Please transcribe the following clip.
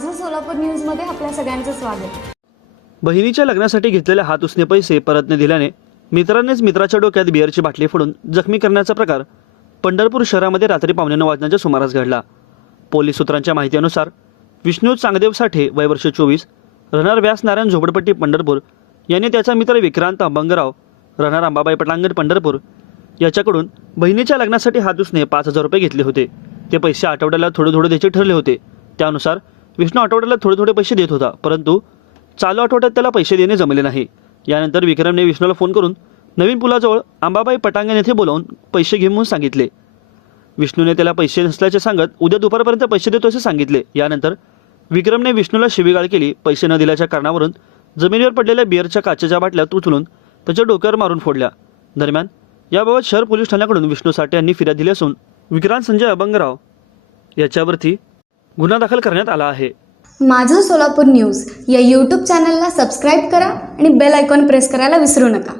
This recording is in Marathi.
माझं सोलापूर न्यूजमध्ये आपल्या सगळ्यांचं स्वागत। बहिणीच्या लग्नासाठी घेतलेले हात उसने पैसे परत न दिल्याने मित्रांनीच मित्राच्या डोक्यात बिअरची बाटली फोडून जखमी करण्याचा प्रकार पंढरपूर शहरामध्ये रात्री 9:15 वाजण्याच्या सुमारास घडला। पोलीस सूत्रांच्या माहितीनुसार विष्णू चांगदेव साठे वय वर्ष 24 राहणार व्यास नारायण झोपडपट्टी पंढरपूर याने त्याचा मित्र विक्रांत अभंगराव राहणार अंबाबाई पटांगण पंढरपूर याच्याकडून बहिणीच्या लग्नासाठी हात उसने 5,000 रुपये घेतले होते। ते पैसे आठवड्याला थोडे द्यायचे ठरले होते। त्यानुसार विष्णू आठवड्याला थोडे पैसे देत होता, परंतु चालू आठवड्यात त्याला पैसे देणे जमले नाही। यानंतर विक्रमने विष्णूला फोन करून नवीन पुलाजवळ अंबाबाई पटांगण येथे बोलावून पैसे घे म्हणून सांगितले। विष्णूने त्याला पैसे नसल्याचे सांगत उद्या दुपारपर्यंत पैसे देतो असे सांगितले। यानंतर विक्रमने विष्णूला शिवीगाळ केली। पैसे न दिल्याच्या कारणावरून जमिनीवर पडलेल्या बिअरच्या काचेच्या बाटल्या उचलून त्याच्या डोक्यावर मारून फोडल्या। दरम्यान याबाबत शहर पोलीस ठाण्याकडून विष्णू साठे यांनी फिर्याद दिली असून विक्रांत संजय अभंगराव याच्यावरती गुन्हा दाखल करण्यात आला आहे। माझं सोलापूर न्यूज या यूट्यूब चॅनलला सबस्क्राईब करा आणि बेल आयकॉन प्रेस करायला विसरू नका।